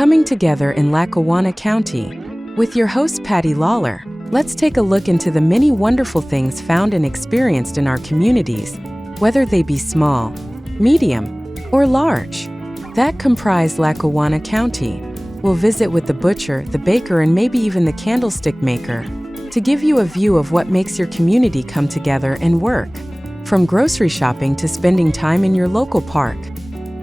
coming together in Lackawanna County. With your host, Patty Lawler, let's take a look into the many wonderful things found and experienced in our communities, whether they be small, medium, or large, that comprise Lackawanna County. We'll visit with the butcher, the baker, and maybe even the candlestick maker to give you a view of what makes your community come together and work. From grocery shopping to spending time in your local park,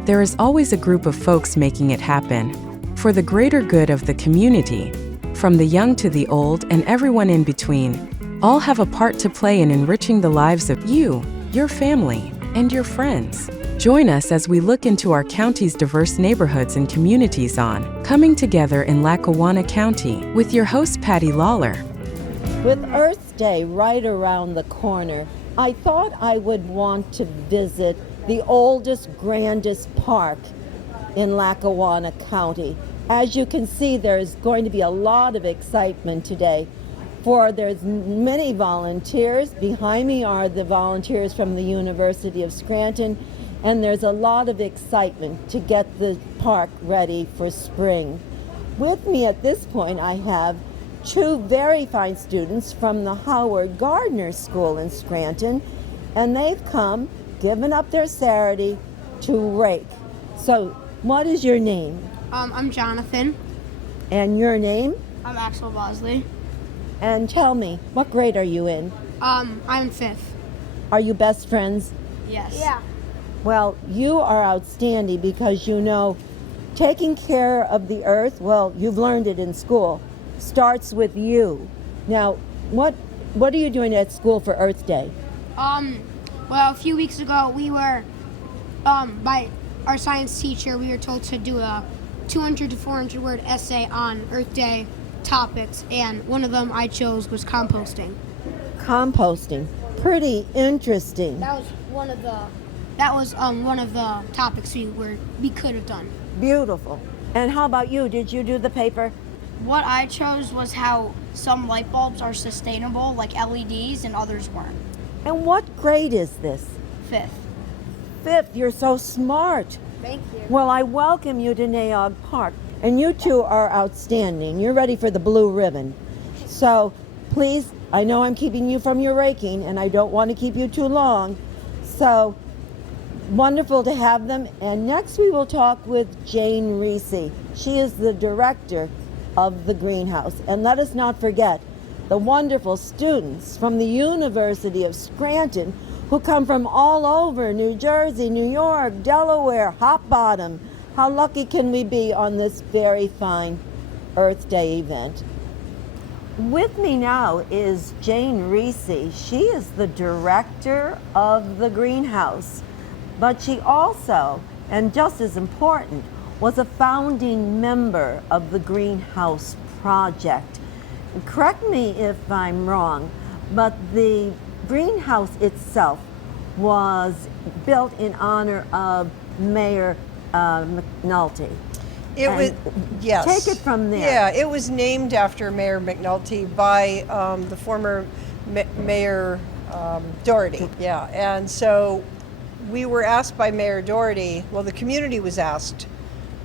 there is always a group of folks making it happen for the greater good of the community. From the young to the old and everyone in between, all have a part to play in enriching the lives of you, your family, and your friends. Join us as we look into our county's diverse neighborhoods and communities on Coming Together in Lackawanna County with your host, Patty Lawler. With Earth Day right around the corner, I thought I would want to visit the oldest, grandest park in Lackawanna County. As you can see, there's going to be a lot of excitement today, for there's many volunteers. Behind me are the volunteers from the University of Scranton, and there's a lot of excitement to get the park ready for spring. With me at this point, I have two very fine students from the Howard Gardner School in Scranton, and they've come, given up their Saturday to rake. So, what is your name? I'm Jonathan. And your name? I'm Axel Bosley. And tell me, what grade are you in? I'm in 5th. Are you best friends? Yes. Yeah. Well, you are outstanding because you know taking care of the earth, well, you've learned it in school, starts with you. Now, what are you doing at school for Earth Day? Well, a few weeks ago, we were, by our science teacher, we were told to do a 200 to 400 word essay on Earth Day topics, and one of them I chose was composting. Composting. Pretty interesting. That was one of the topics we could have done. Beautiful. And how about you? Did you do the paper? What I chose was how some light bulbs are sustainable, like LEDs, and others weren't. And what grade is this? 5th. 5th. You're so smart. Thank you. Well, I welcome you to Naog Park. And you two are outstanding. You're ready for the blue ribbon. So please, I know I'm keeping you from your raking, and I don't want to keep you too long. So wonderful to have them. And next we will talk with Jane Reese. She is the director of the greenhouse. And let us not forget the wonderful students from the University of Scranton who come from all over New Jersey, New York, Delaware, Hop Bottom. How lucky can we be on this very fine Earth Day event? With me now is Jane Reese. She is the director of the greenhouse, but she also, and just as important, was a founding member of the Greenhouse Project. Correct me if I'm wrong, but the greenhouse itself was built in honor of Mayor McNulty. Yes. Take it from there. Yeah, it was named after Mayor McNulty by the former Mayor Doherty. Yeah, and so we were asked by Mayor Doherty, well, the community was asked,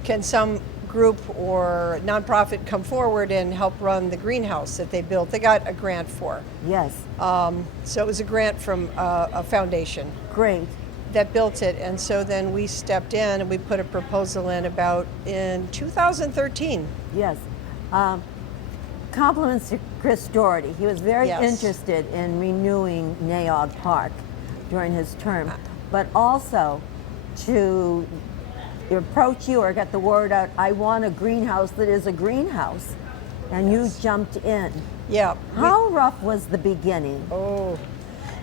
can some group or nonprofit come forward and help run the greenhouse that they built? They got a grant for. Yes. So it was a grant from a foundation. Great. That built it, and so then we stepped in and we put a proposal in 2013. Yes. Compliments to Chris Doherty. He was very interested in renewing Naog Park during his term, but also to approach you or get the word out, I want a greenhouse that is a greenhouse, and you jumped in. Yeah. How rough was the beginning? Oh,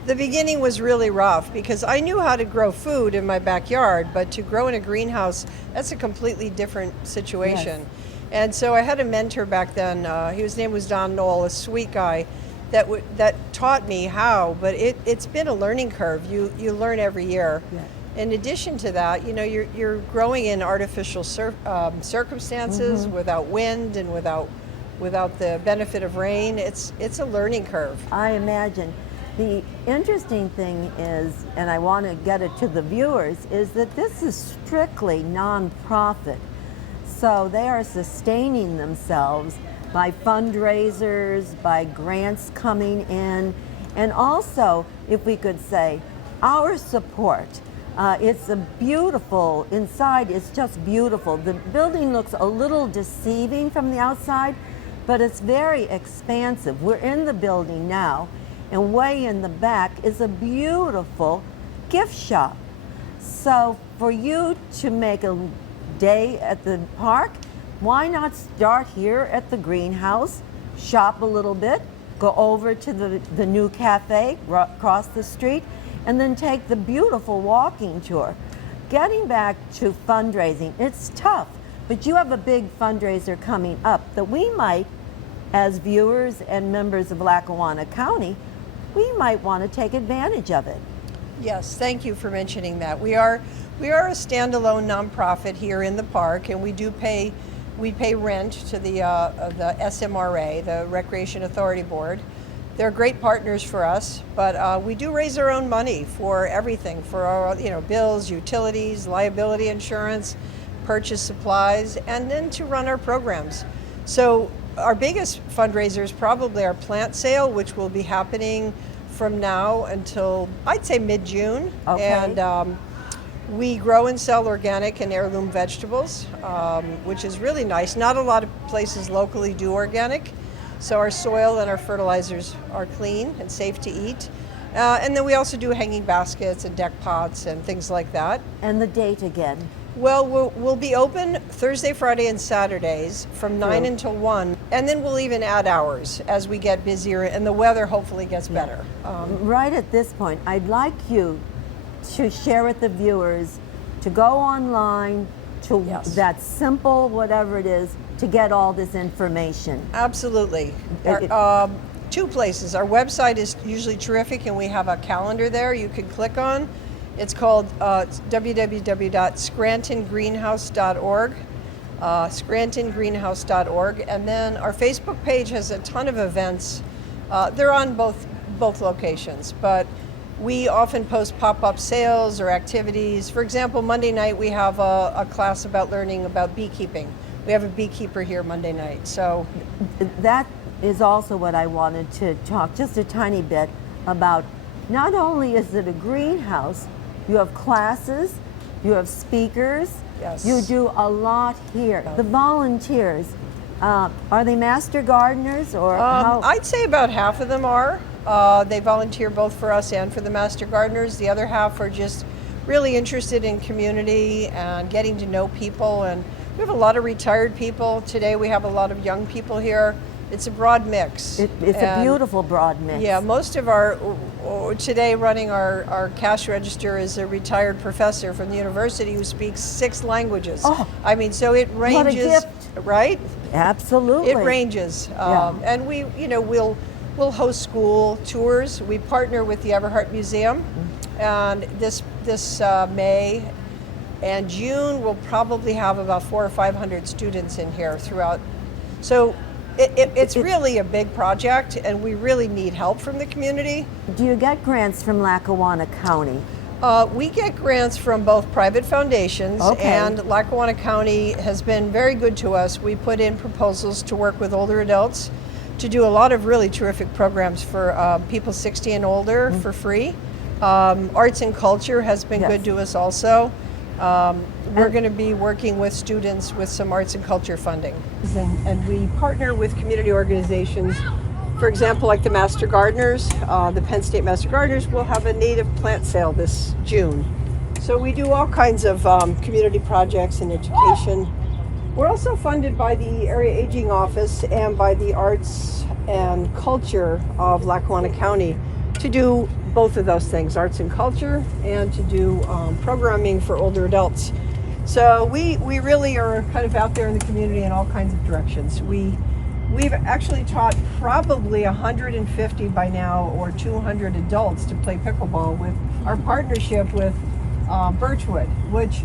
the beginning was really rough because I knew how to grow food in my backyard, but to grow in a greenhouse, that's a completely different situation. Yes. And so I had a mentor back then. His name was Don Knoll, a sweet guy that taught me how, but it's been a learning curve. You learn every year. Yeah. In addition to that, you know, you're growing in artificial circumstances, without wind and without the benefit of rain. It's a learning curve. I imagine. The interesting thing is, and I want to get it to the viewers, is that this is strictly nonprofit. So they are sustaining themselves by fundraisers, by grants coming in, and also, if we could say, our support. It's a beautiful, inside it's just beautiful. The building looks a little deceiving from the outside, but it's very expansive. We're in the building now, and way in the back is a beautiful gift shop. So for you to make a day at the park, why not start here at the greenhouse, shop a little bit, go over to the new cafe across the street, and then take the beautiful walking tour. Getting back to fundraising, it's tough, but you have a big fundraiser coming up that we might, as viewers and members of Lackawanna County, we might want to take advantage of it. Yes, thank you for mentioning that. We are a standalone nonprofit here in the park, and we pay rent to the SMRA, the Recreation Authority Board. They're great partners for us, but we do raise our own money for everything, for our bills, utilities, liability insurance, purchase supplies, and then to run our programs. So our biggest fundraiser is probably our plant sale, which will be happening from now until I'd say mid-June. Okay. And we grow and sell organic and heirloom vegetables, which is really nice. Not a lot of places locally do organic, so our soil and our fertilizers are clean and safe to eat. And then we also do hanging baskets and deck pots and things like that. And the date again? Well, we'll be open Thursday, Friday, and Saturdays from 9 until 1. And then we'll even add hours as we get busier and the weather hopefully gets better. Right at this point, I'd like you to share with the viewers to go online to that simple, whatever it is, to get all this information. Absolutely. Two places. Our website is usually terrific, and we have a calendar there you can click on. It's called www.scrantongreenhouse.org, scrantongreenhouse.org, and then our Facebook page has a ton of events. They're on both locations, but we often post pop-up sales or activities. For example, Monday night we have a class about learning about beekeeping. We have a beekeeper here Monday night. So that is also what I wanted to talk just a tiny bit about. Not only is it a greenhouse, you have classes, you have speakers, yes, you do a lot here. The volunteers, are they master gardeners or how? I'd say about half of them are. They volunteer both for us and for the master gardeners. The other half are just really interested in community and getting to know people. And we have a lot of retired people. Today we have a lot of young people here. It's a broad mix. It's a beautiful broad mix. Yeah, most of today running our cash register is a retired professor from the university who speaks 6 languages. Oh, I mean, so it ranges, what a gift. right? Absolutely. It ranges. And we'll host school tours. We partner with the Everhart Museum, and this May and June we'll probably have about 400 or 500 students in here throughout. So it's really a big project, and we really need help from the community. Do you get grants from Lackawanna County? We get grants from both private foundations, and Lackawanna County has been very good to us. We put in proposals to work with older adults to do a lot of really terrific programs for people 60 and older for free. Arts and culture has been good to us also. We're going to be working with students with some arts and culture funding. And we partner with community organizations. For example, like the Master Gardeners, the Penn State Master Gardeners will have a native plant sale this June. So we do all kinds of community projects and education. We're also funded by the Area Aging Office and by the Arts and Culture of Lackawanna County to do both of those things, arts and culture, and to do programming for older adults. So we really are kind of out there in the community in all kinds of directions. We've actually taught probably 150 by now or 200 adults to play pickleball with our partnership with Birchwood, which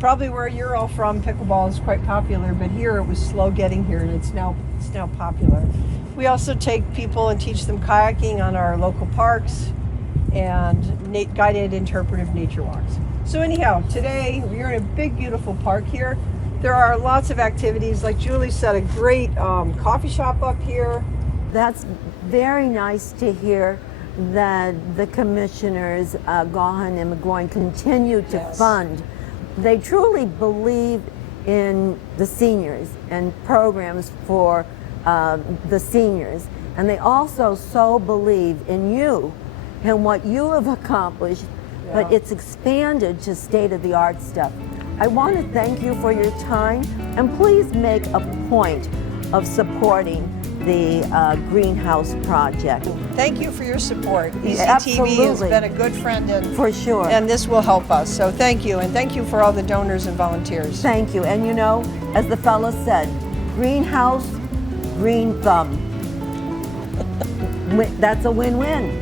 probably where you're all from, pickleball is quite popular, but here it was slow getting here, and it's now popular. We also take people and teach them kayaking on our local parks and guided interpretive nature walks. So anyhow, today we're in a big, beautiful park here. There are lots of activities. Like Julie said, a great coffee shop up here. That's very nice to hear that the commissioners, Gahan and McGowan, continue to Yes. fund. They truly believe in the seniors and programs for the seniors. And they also so believe in you and what you have accomplished, but Yeah. it's expanded to state-of-the-art stuff. I want to thank you for your time, and please make a point of supporting the greenhouse project. Thank you for your support. ECTV has Absolutely. been a good friend, and For sure. and this will help us. So thank you, and thank you for all the donors and volunteers. Thank you. And you know, as the fellow said, greenhouse, green thumb. That's a win-win.